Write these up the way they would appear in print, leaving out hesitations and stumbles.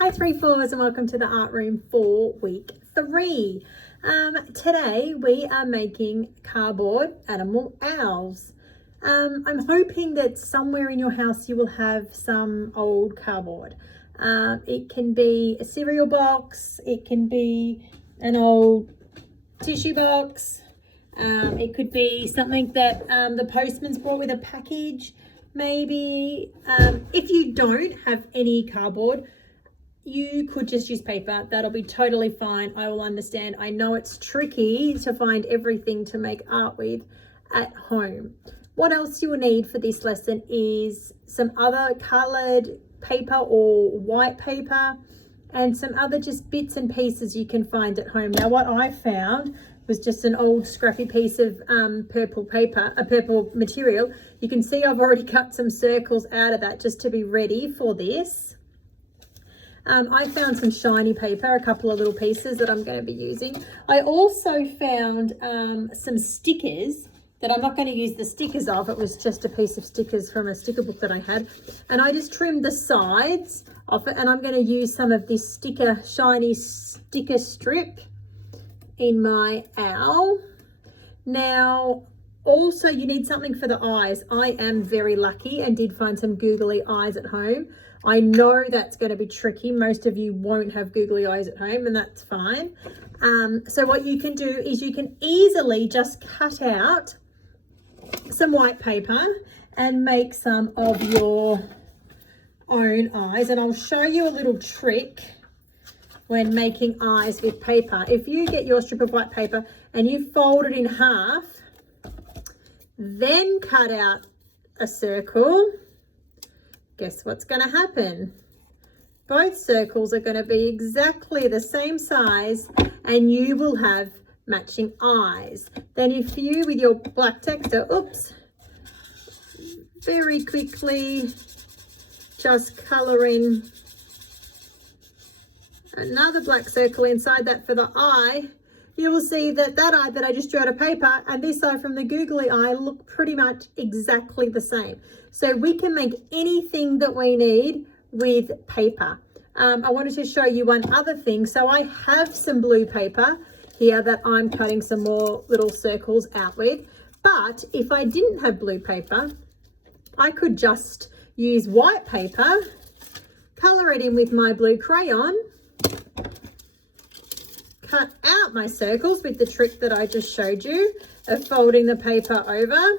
Hi 3/4s and welcome to the art room for week 3. Today we are making cardboard animal owls. I'm hoping that somewhere in your house you will have some old cardboard. It can be a cereal box, it can be an old tissue box, it could be something that the postman's brought with a package maybe. If you don't have any cardboard, you could just use paper. That'll be totally fine. I will understand. I know it's tricky to find everything to make art with at home. What else you will need for this lesson is some other colored paper or white paper and some other just bits and pieces you can find at home. Now what I found was just an old scrappy piece of purple paper, a purple material. You can see I've already cut some circles out of that just to be ready for this. I found some shiny paper, a couple of little pieces that I'm going to be using. I also found some stickers that I'm not going to use the stickers of. It was just a piece of stickers from a sticker book that I had. And I just trimmed the sides off it, and I'm going to use some of this shiny sticker strip in my owl. Now, also you need something for the eyes. I am very lucky and did find some googly eyes at home. I know that's going to be tricky. Most of you won't have googly eyes at home, and that's fine. So what you can do is you can easily just cut out some white paper and make some of your own eyes. And I'll show you a little trick when making eyes with paper. If you get your strip of white paper and you fold it in half, then cut out a circle, guess what's going to happen? Both circles are going to be exactly the same size and you will have matching eyes. Then if you, with your black texture, very quickly just colour in another black circle inside that for the eye, you will see that that eye that I just drew out of paper and this eye from the googly eye look pretty much exactly the same. So we can make anything that we need with paper. I wanted to show you one other thing. So I have some blue paper here that I'm cutting some more little circles out with. But if I didn't have blue paper, I could just use white paper, colour it in with my blue crayon, cut out my circles with the trick that I just showed you of folding the paper over.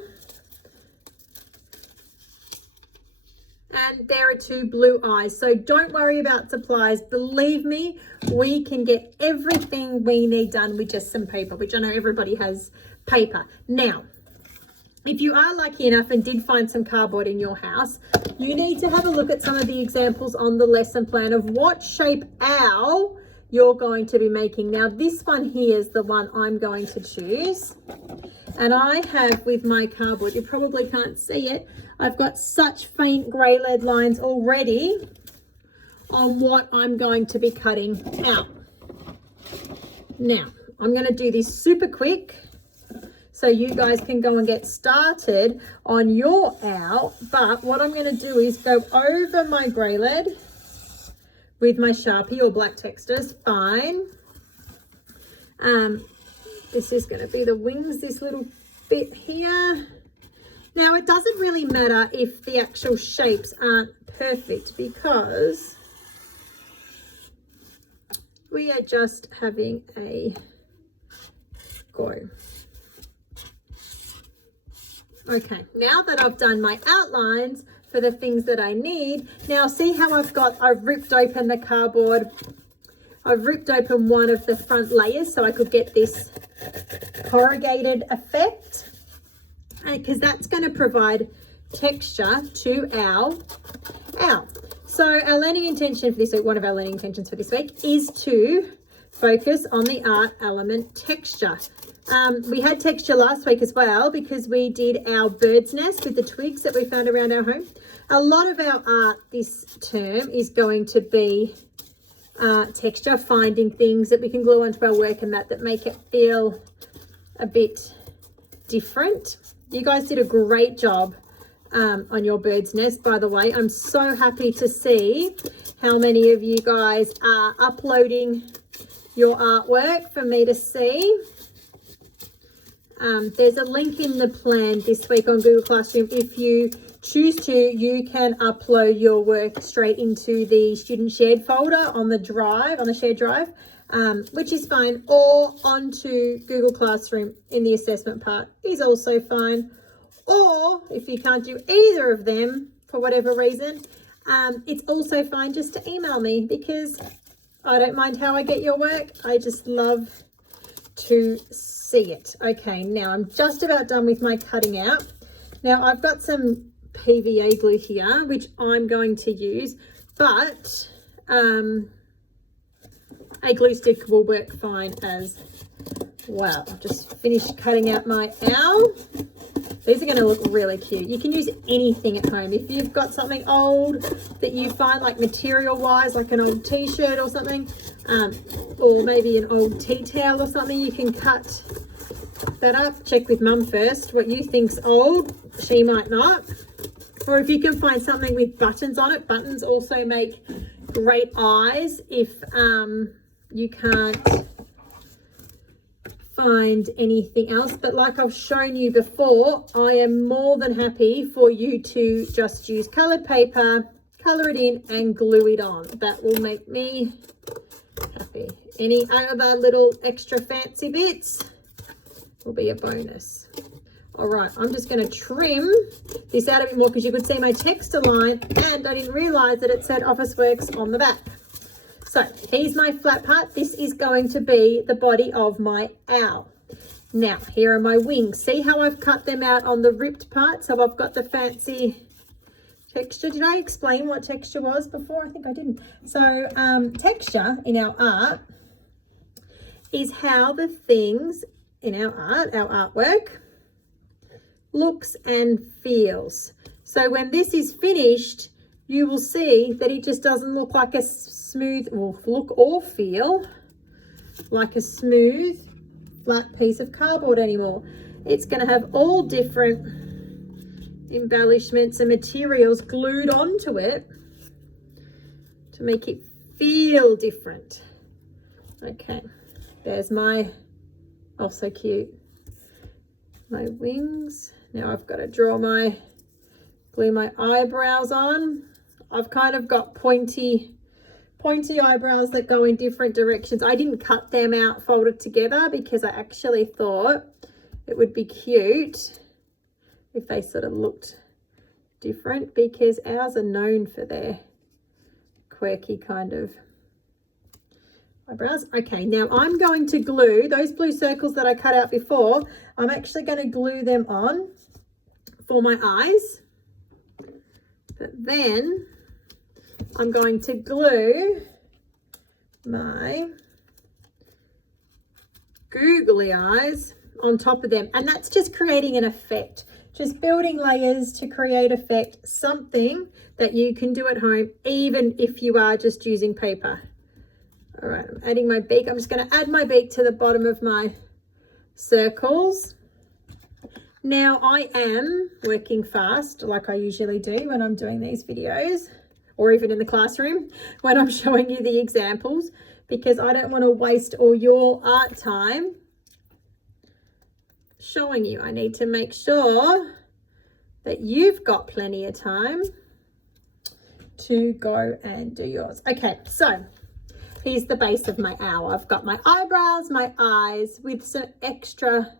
And there are two blue eyes. So don't worry about supplies. Believe me, we can get everything we need done with just some paper, which I know everybody has paper. Now, if you are lucky enough and did find some cardboard in your house, you need to have a look at some of the examples on the lesson plan of what shape owl you're going to be making. Now this one here is the one I'm going to choose, and I have with my cardboard, you probably can't see it, I've got such faint grey lead lines already on what I'm going to be cutting out. Now I'm going to do this super quick so you guys can go and get started on your owl, but what I'm going to do is go over my grey lead with my Sharpie or black textures, fine. This is going to be the wings, this little bit here. Now it doesn't really matter if the actual shapes aren't perfect because we are just having a go. Okay, now that I've done my outlines for the things that I need, now see how I've ripped open the cardboard. I've ripped open one of the front layers so I could get this corrugated effect, because that's going to provide texture to our owl. So our learning intention for this week, one of our learning intentions for this week, is to focus on the art element texture. We had texture last week as well because we did our bird's nest with the twigs that we found around our home. A lot of our art this term is going to be texture, finding things that we can glue onto our work and that make it feel a bit different. You guys did a great job on your bird's nest, by the way. I'm so happy to see how many of you guys are uploading your artwork for me to see. There's a link in the plan this week on Google Classroom. If you choose to, you can upload your work straight into the student shared folder on the drive, on the shared drive, which is fine, or onto Google Classroom in the assessment part is also fine. Or if you can't do either of them for whatever reason, it's also fine just to email me, because I don't mind how I get your work. I just love to see it. Okay, now I'm just about done with my cutting out. Now I've got some PVA glue here, which I'm going to use, but a glue stick will work fine as well. I've just finished cutting out my owl. These are going to look really cute. You can use anything at home. If you've got something old that you find, like material wise, like an old t-shirt or something, or maybe an old tea towel or something, you can cut that up. Check with mum first what you think's old. She might not. Or if you can find something with buttons on it. Buttons also make great eyes if you can't find anything else. But like I've shown you before, I am more than happy for you to just use coloured paper, colour it in and glue it on. That will make me happy. Any other little extra fancy bits will be a bonus. All right, I'm just going to trim this out a bit more because you could see my text align, and I didn't realise that it said Officeworks on the back. So here's my flat part. This is going to be the body of my owl. Now, here are my wings. See how I've cut them out on the ripped part? So I've got the fancy texture. Did I explain what texture was before? I think I didn't. So texture in our art is how the things in our art, our artwork, looks and feels. So when this is finished, you will see that it just doesn't look like a smooth, or look or feel like a smooth, flat piece of cardboard anymore. It's going to have all different embellishments and materials glued onto it to make it feel different. Okay, there's my, oh so cute, my wings. Now I've got to glue my eyebrows on. I've kind of got pointy eyebrows that go in different directions. I didn't cut them out folded together because I actually thought it would be cute if they sort of looked different, because ours are known for their quirky kind of eyebrows. Okay, now I'm going to glue those blue circles that I cut out before. I'm actually going to glue them on for my eyes, but then I'm going to glue my googly eyes on top of them, and that's just creating an effect, just building layers to create effect, something that you can do at home even if you are just using paper. All right, I'm adding my beak. I'm just going to add my beak to the bottom of my circles. Now I am working fast like I usually do when I'm doing these videos, or even in the classroom when I'm showing you the examples, because I don't want to waste all your art time showing you. I need to make sure that you've got plenty of time to go and do yours. Okay, so here's the base of my owl. I've got my eyebrows, my eyes with some extra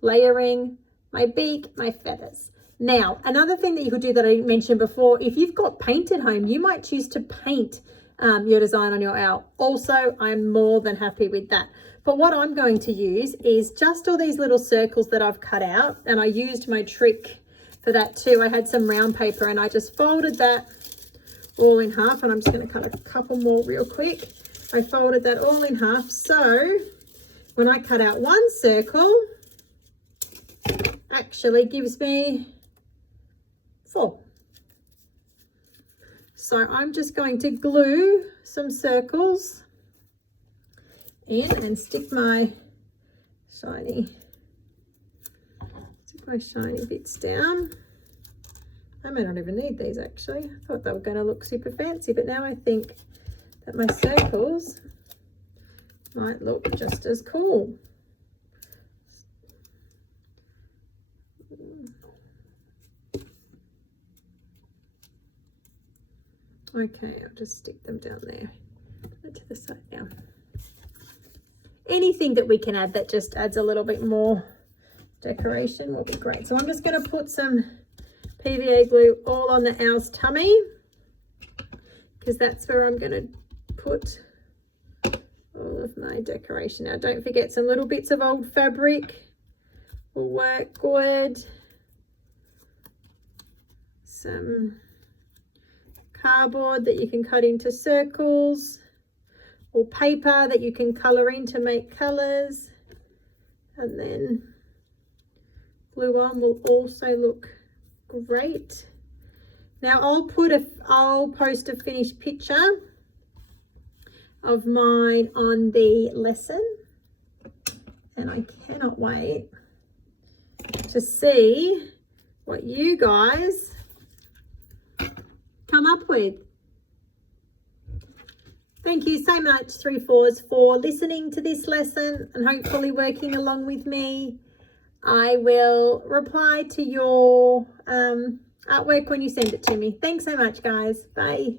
layering, my beak, my feathers. Now, another thing that you could do that I didn't mention before, if you've got paint at home, you might choose to paint your design on your owl. Also, I'm more than happy with that. But what I'm going to use is just all these little circles that I've cut out, and I used my trick for that too. I had some round paper and I just folded that all in half, and I'm just going to cut a couple more real quick. I folded that all in half, so when I cut out one circle, actually gives me 4. So I'm just going to glue some circles in and stick my shiny bits down. I may not even need these actually. I thought they were going to look super fancy, but now I think that my circles might look just as cool. Okay, I'll just stick them down there. To the side now. Anything that we can add that just adds a little bit more decoration will be great. So I'm just going to put some PVA glue all on the owl's tummy, because that's where I'm going to put all of my decoration. Now don't forget, some little bits of old fabric will work good. Some cardboard that you can cut into circles, or paper that you can colour in to make colours, and then glue on will also look great. Now I'll post a finished picture of mine on the lesson, and I cannot wait to see what you guys come up with. Thank you so much, 3/4s, for listening to this lesson and hopefully working along with me. I will reply to your artwork when you send it to me. Thanks so much, guys. Bye.